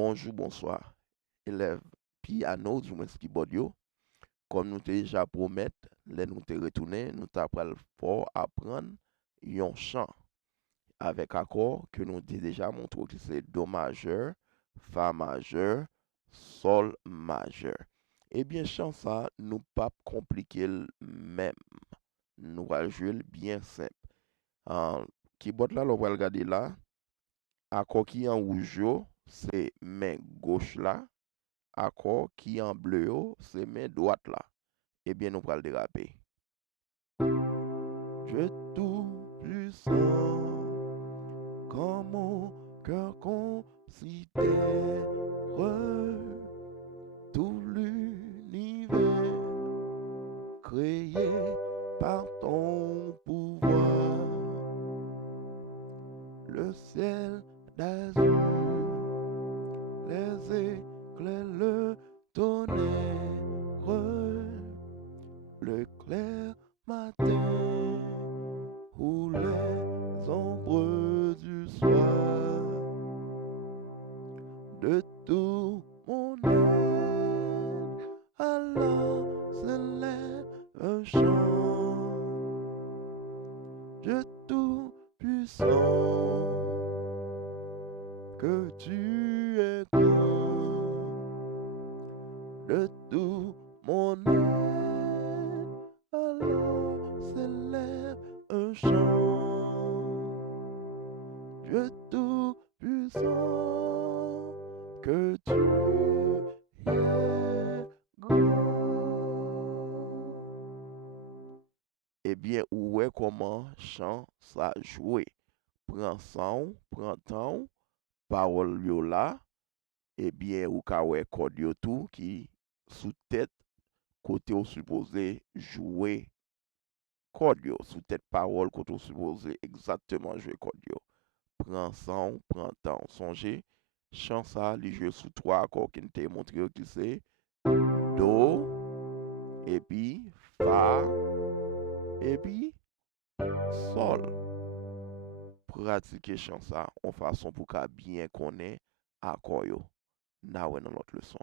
Bonjour, bonsoir, élèves piano du moins keyboard yo. Comme nous te déjà promet, les nous te retourner, nous t'apprenons fort apprendre un chant avec accord que nous t'ai déjà montré que c'est do majeur, fa majeur, sol majeur. Eh bien, chant ça, nous pas compliquer le même. Nous allons jouer le bien simple. En keyboard là, on va regarder là. Accord qui est en rouge, yo, c'est main gauche là. Accord qui est en bleu, yo, c'est main droite là. Eh bien, nous allons le déraper. Dieu tout-puissant, quand mon cœur considère tout l'univers créé par ton pouvoir, le ciel d'azur, les éclairs, le tonnerre, le clair matin ou les ombres du soir, de tout mon être, alors s'élève un chant, Dieu tout puissant, que tu es grand, de tout mon être, alors s'élève un chant, Dieu tout puissant, que tu es grand. Eh bien, où est comment chant ça jouer? Prends son, prends temps, parole yo là, eh bien, ou ka wè code yo tout qui sous tête côté ou supposé jouer code yo, sous tête parole côté ou supposé exactement jouer code yo. Prends son, prends temps. Songez, chant ça, li joue sous trois accords qui t'ai montré qui c'est do, et puis fa, et puis sol. Pratiquer chant ça en façon pour qu'à bien connaître accord yo. Na wè dans l'autre leçon.